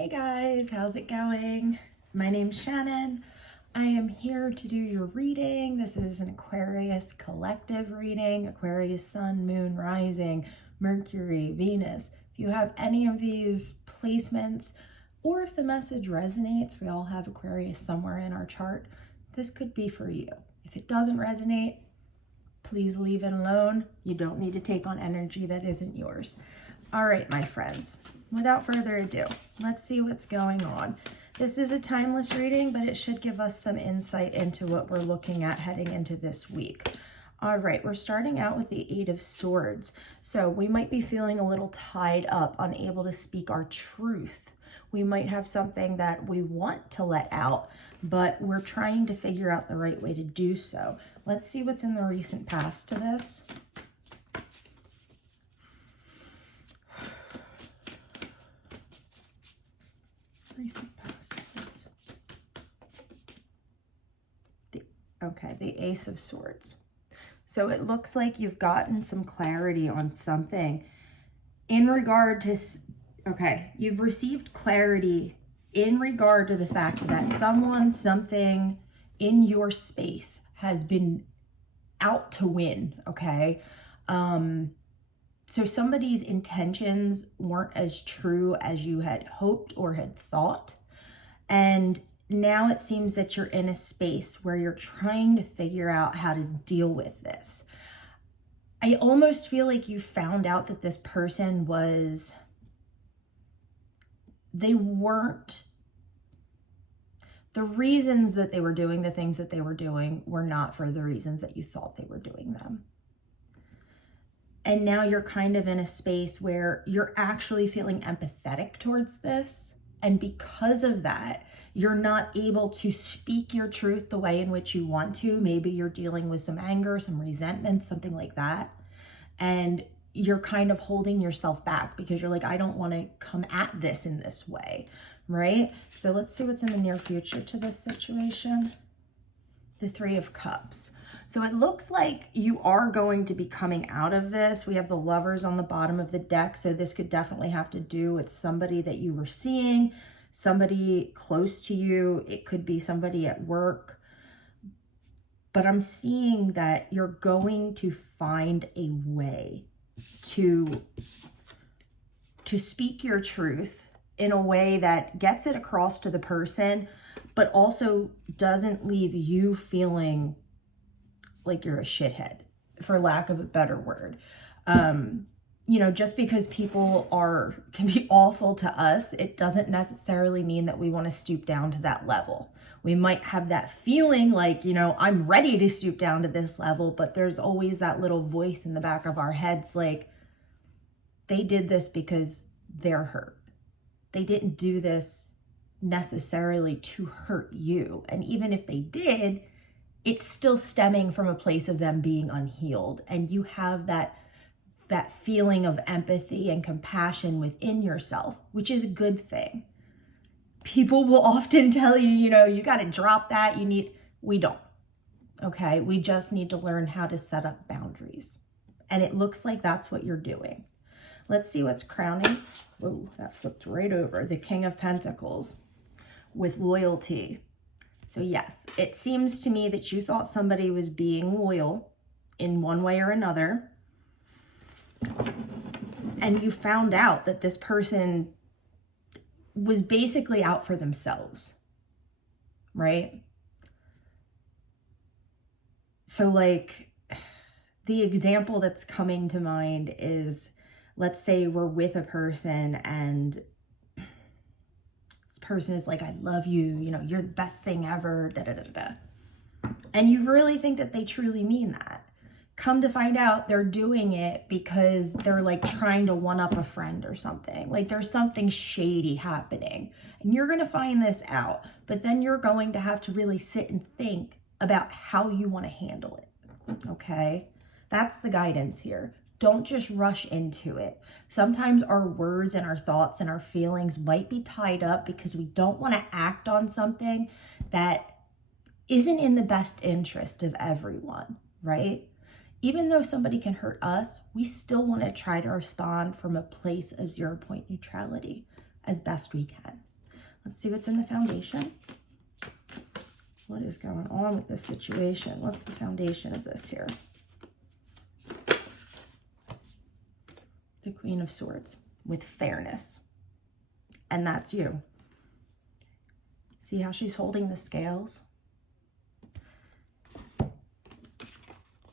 Hey guys, how's it going? My name's Shannon. I am here to do your reading. This is an Aquarius collective reading. Aquarius, Sun, Moon, Rising, Mercury, Venus. If you have any of these placements, or if the message resonates, we all have Aquarius somewhere in our chart, this could be for you. If it doesn't resonate, please leave it alone. You don't need to take on energy that isn't yours. All right, my friends, without further ado, let's see what's going on. This is a timeless reading, but it should give us some insight into what we're looking at heading into this week. All right, we're starting out with the Eight of Swords. So we might be feeling a little tied up, unable to speak our truth. We might have something that we want to let out, but we're trying to figure out the right way to do so. Let's see what's in the recent past to this. Recent past to this. The Ace of Swords. So it looks like you've gotten some clarity on something in regard to, you've received clarity in regard to the fact that something in your space has been out to win, okay? So somebody's intentions weren't as true as you had hoped or had thought. And now it seems that you're in a space where you're trying to figure out how to deal with this. I almost feel like you found out that this person the reasons that they were doing the things that they were doing were not for the reasons that you thought they were doing them. And now you're kind of in a space where you're actually feeling empathetic towards this. And because of that, you're not able to speak your truth the way in which you want to. Maybe you're dealing with some anger, some resentment, something like that. And you're kind of holding yourself back because you're like, I don't want to come at this in this way, right? So let's see what's in the near future to this situation. The Three of Cups. So it looks like you are going to be coming out of this. We have the Lovers on the bottom of the deck. So this could definitely have to do with somebody that you were seeing, somebody close to you. It could be somebody at work. But I'm seeing that you're going to find a way to speak your truth in a way that gets it across to the person, but also doesn't leave you feeling like you're a shithead, for lack of a better word. Just because people can be awful to us, it doesn't necessarily mean that we want to stoop down to that level. We might have that feeling like, I'm ready to stoop down to this level, but there's always that little voice in the back of our heads like, they did this because they're hurt. They didn't do this necessarily to hurt you. And even if they did, it's still stemming from a place of them being unhealed. And you have that feeling of empathy and compassion within yourself, which is a good thing. People will often tell you, you got to drop that. We don't. Okay. We just need to learn how to set up boundaries. And it looks like that's what you're doing. Let's see what's crowning. Whoa, that flipped right over. The King of Pentacles with loyalty. So yes, it seems to me that you thought somebody was being loyal in one way or another. And you found out that this person was basically out for themselves, right? So the example that's coming to mind is, let's say we're with a person and person is like, I love you, you're the best thing ever, And you really think that they truly mean that. Come to find out they're doing it because they're trying to one up a friend or something. There's something shady happening. And you're going to find this out. But then you're going to have to really sit and think about how you want to handle it. Okay? That's the guidance here. Don't just rush into it. Sometimes our words and our thoughts and our feelings might be tied up because we don't want to act on something that isn't in the best interest of everyone, right? Even though somebody can hurt us, we still want to try to respond from a place of 0 point neutrality as best we can. Let's see what's in the foundation. What is going on with this situation? What's the foundation of this here? The Queen of Swords with fairness. And that's you. See how she's holding the scales?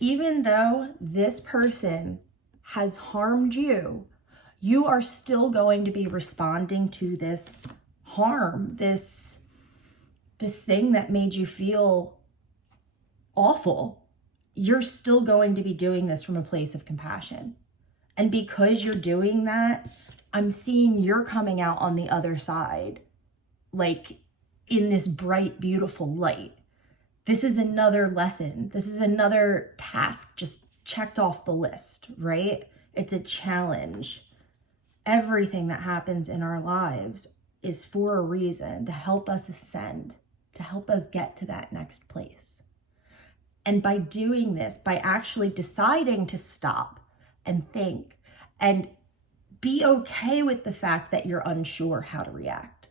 Even though this person has harmed you, you are still going to be responding to this harm, this thing that made you feel awful. You're still going to be doing this from a place of compassion. And because you're doing that, I'm seeing you're coming out on the other side, like in this bright, beautiful light. This is another lesson. This is another task just checked off the list, right? It's a challenge. Everything that happens in our lives is for a reason, to help us ascend, to help us get to that next place. And by doing this, by actually deciding to stop and think and be okay with the fact that you're unsure how to react.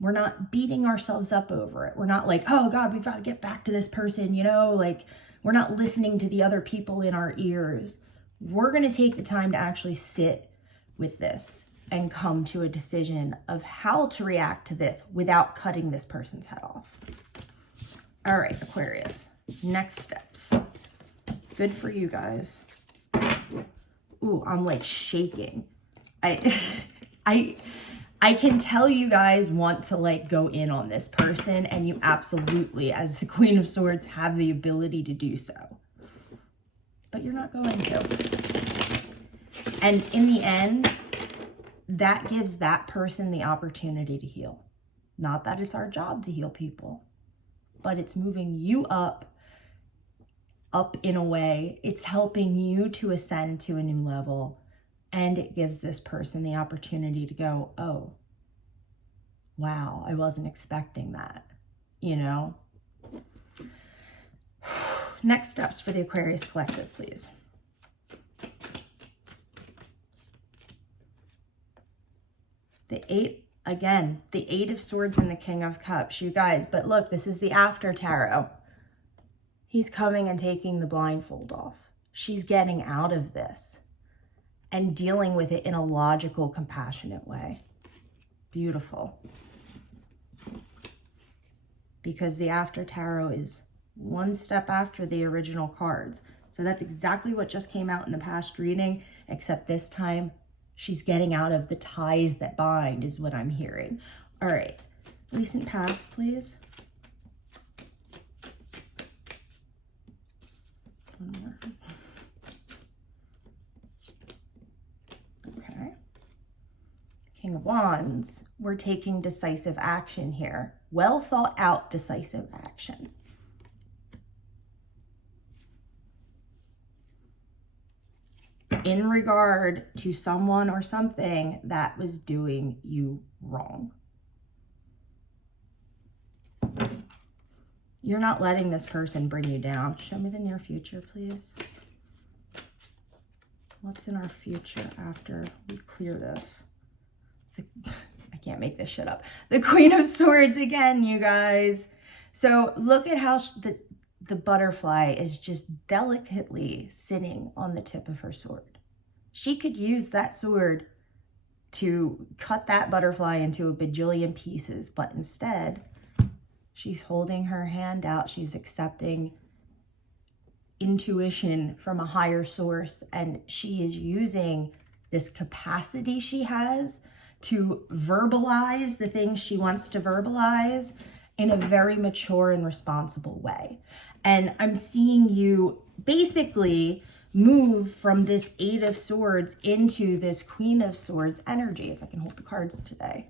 We're not beating ourselves up over it. We're not like, oh God, we've got to get back to this person, you know, like we're not listening to the other people in our ears. We're going to take the time to actually sit with this and come to a decision of how to react to this without cutting this person's head off. All right, Aquarius, next steps. Good for you guys. Ooh, I'm like shaking. I can tell you guys want to like go in on this person, and you absolutely, as the Queen of Swords, have the ability to do so. But you're not going to. And in the end, that gives that person the opportunity to heal. Not that it's our job to heal people, but it's moving you up in a way. It's helping you to ascend to a new level. And it gives this person the opportunity to go, oh, wow, I wasn't expecting that, you know? Next steps for the Aquarius Collective, please. The Eight of Swords and the King of Cups, you guys. But look, this is the after tarot. He's coming and taking the blindfold off. She's getting out of this and dealing with it in a logical, compassionate way. Beautiful. Because the after tarot is one step after the original cards. So that's exactly what just came out in the past reading, except this time she's getting out of the ties that bind is what I'm hearing. All right, recent past, please. One more. Okay. King of Wands, we're taking decisive action here. Well thought out decisive action. In regard to someone or something that was doing you wrong. You're not letting this person bring you down. Show me the near future, please. What's in our future after we clear this? I can't make this shit up. The Queen of Swords again, you guys. So look at how the butterfly is just delicately sitting on the tip of her sword. She could use that sword to cut that butterfly into a bajillion pieces, but instead, she's holding her hand out. She's accepting intuition from a higher source, and she is using this capacity she has to verbalize the things she wants to verbalize in a very mature and responsible way. And I'm seeing you basically move from this Eight of Swords into this Queen of Swords energy, if I can hold the cards today.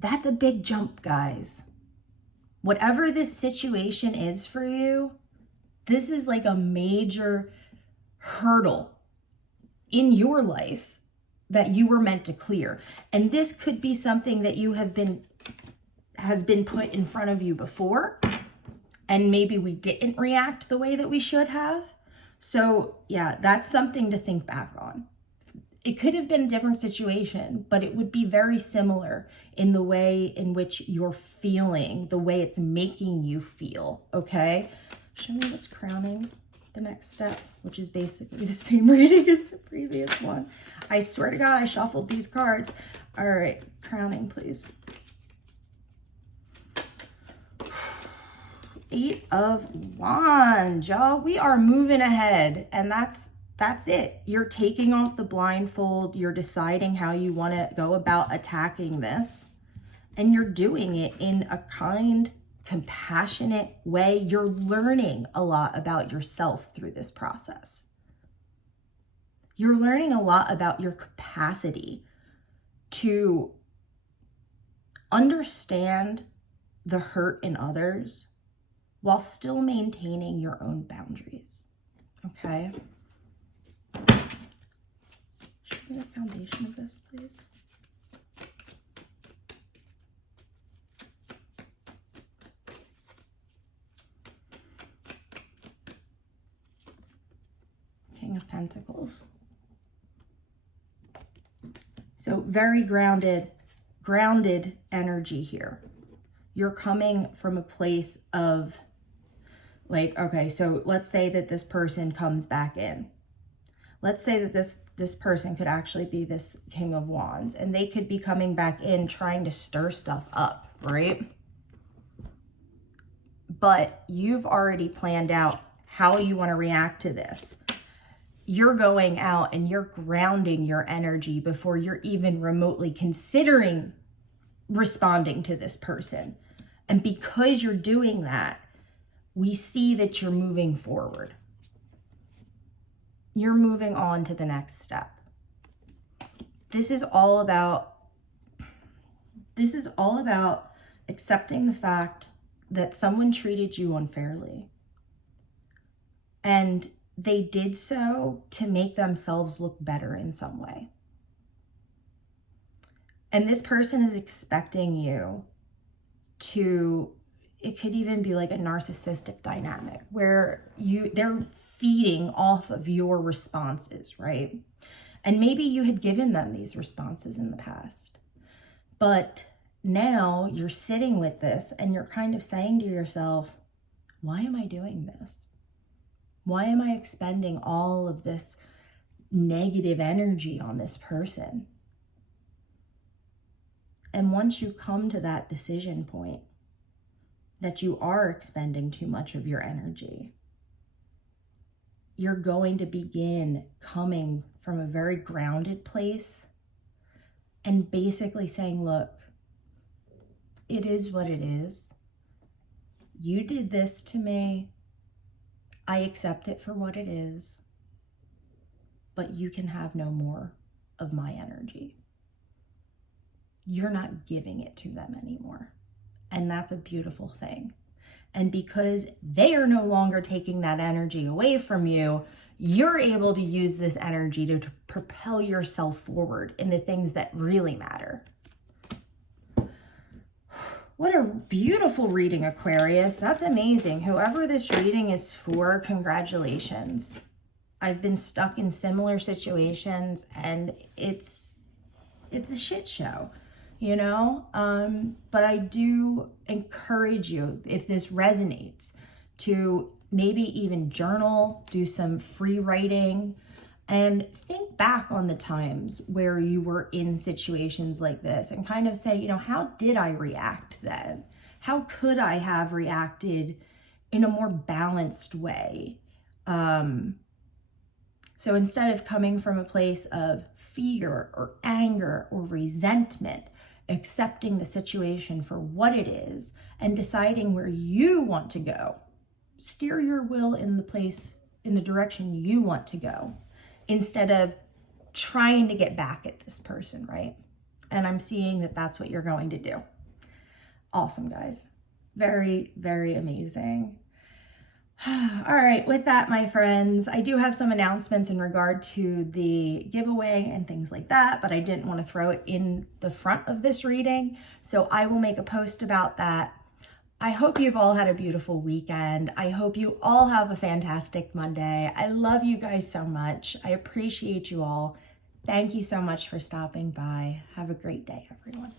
That's a big jump, guys. Whatever this situation is for you, this is like a major hurdle in your life that you were meant to clear. And this could be something that has been put in front of you before, and maybe we didn't react the way that we should have. So yeah, that's something to think back on. it could have been a different situation, but it would be very similar in the way in which you're feeling, the way it's making you feel, okay? Show me what's crowning the next step, which is basically the same reading as the previous one. I swear to God, I shuffled these cards. All right, crowning, please. 8 of Wands, y'all. We are moving ahead, and that's it. You're taking off the blindfold. You're deciding how you want to go about attacking this, and you're doing it in a kind, compassionate way. You're learning a lot about yourself through this process. You're learning a lot about your capacity to understand the hurt in others while still maintaining your own boundaries, okay? Show me the foundation of this, please. King of Pentacles. So very grounded energy here. You're coming from a place of like, okay, so let's say that this person comes back in. Let's say that this person could actually be this King of Wands, and they could be coming back in trying to stir stuff up, right? But you've already planned out how you want to react to this. You're going out and you're grounding your energy before you're even remotely considering responding to this person. And because you're doing that, we see that you're moving forward. You're moving on to the next step. This is all about accepting the fact that someone treated you unfairly. And they did so to make themselves look better in some way. And this person is expecting you to, it could even be like a narcissistic dynamic where they're feeding off of your responses, right? And maybe you had given them these responses in the past, but now you're sitting with this and you're kind of saying to yourself, why am I doing this? Why am I expending all of this negative energy on this person? And once you come to that decision point that you are expending too much of your energy, you're going to begin coming from a very grounded place and basically saying, look, it is what it is. You did this to me. I accept it for what it is, but you can have no more of my energy. You're not giving it to them anymore. And that's a beautiful thing. And because they are no longer taking that energy away from you, you're able to use this energy to propel yourself forward in the things that really matter. What a beautiful reading, Aquarius. That's amazing. Whoever this reading is for, congratulations. I've been stuck in similar situations and it's a shit show, you know? But I do encourage you, if this resonates, to maybe even journal, do some free writing, and think back on the times where you were in situations like this and kind of say, you know, how did I react then? How could I have reacted in a more balanced way? So instead of coming from a place of fear or anger or resentment, accepting the situation for what it is and deciding where you want to go, steer your will in the direction you want to go, instead of trying to get back at this person, right? And I'm seeing that that's what you're going to do. Awesome, guys. Very, very amazing. All right, with that, my friends, I do have some announcements in regard to the giveaway and things like that, but I didn't want to throw it in the front of this reading, so I will make a post about that. I hope you've all had a beautiful weekend. I hope you all have a fantastic Monday. I love you guys so much. I appreciate you all. Thank you so much for stopping by. Have a great day, everyone.